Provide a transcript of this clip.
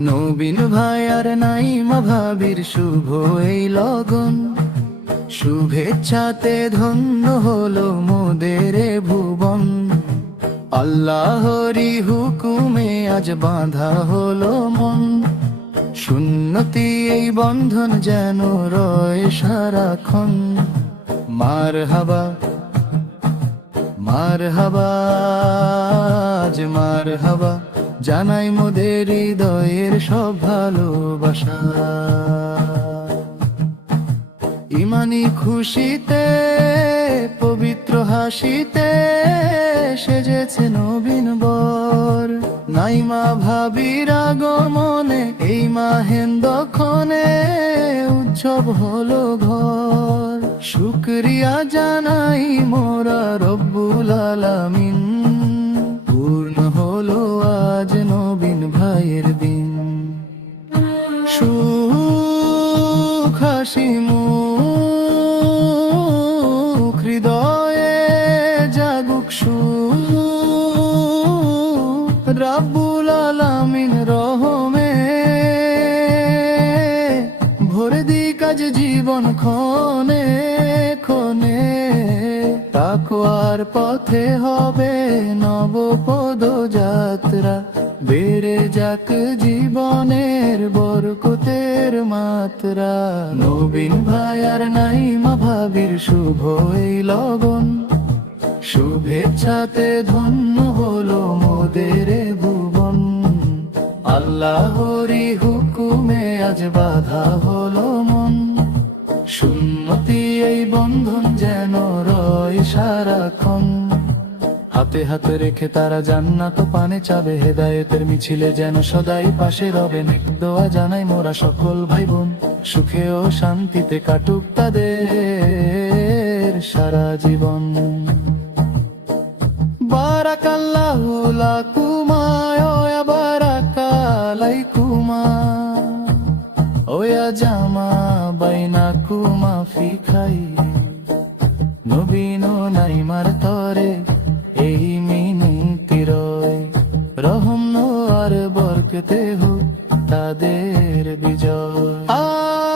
নবীন ভাই আর নাইমা ভাবির শুভ এই লগন। শুভেচ্ছাতে ধন্য হলো মোদের ভুবন। আল্লাহরি হুকুমে আজ বাঁধা হলো মন। শূন্যতি এই বন্ধন যেন রয় সারাক্ষণ মার হাবা মার হাবা আজ মার হাবা জানাই মোদের হৃদয়ের সব ভালোবাসা। ইমানি খুশিতে, পবিত্র হাসিতে সেজেছে নবীন বর। নাইমা ভাবির আগমনে, এই মাহেন্দক্ষণে উৎসব হলো ঘর। শুক্রিয়া জানাই মোরা রব্বুল আলামিন। সুখ হাসি হৃদয়ে জাগুক সুখ, রাব্বুল আলামিন রহমে ভরে দি কাজ জীবন ক্ষণে ক্ষণে, তাকওয়ার পথে হবে নবপদ যাত্রা যাক জীবনের বরকতের মাত্রা। নবীন ভাইয়ার নাইমা ভাবির শুভ এই লগন। শুভেচ্ছাতে ধন্য হলো মোদের ভুবন। আল্লাহরি হুকুমে আজ বাধা হলো মন। সুন্নতি এই বন্ধন যেন রয় সারাক্ষণ। হাতে হাতে রেখে তারা জান্নাত পানে চাবে। হেদায়েতের মিছিলে যেন সদাই পাশে রবে দোয়া জানাই মোরা সকল ভাই বোন সুখে ও শান্তিতে কাটুক তাদের সারা জীবন। বারাকাল্লাহু লাকুমা ওয়া বারাকালাইকুমা ওয়া জামা বাইনাকুমা ফি খাই নবীন নাইমার তরে দেহ তাদের বিজয়।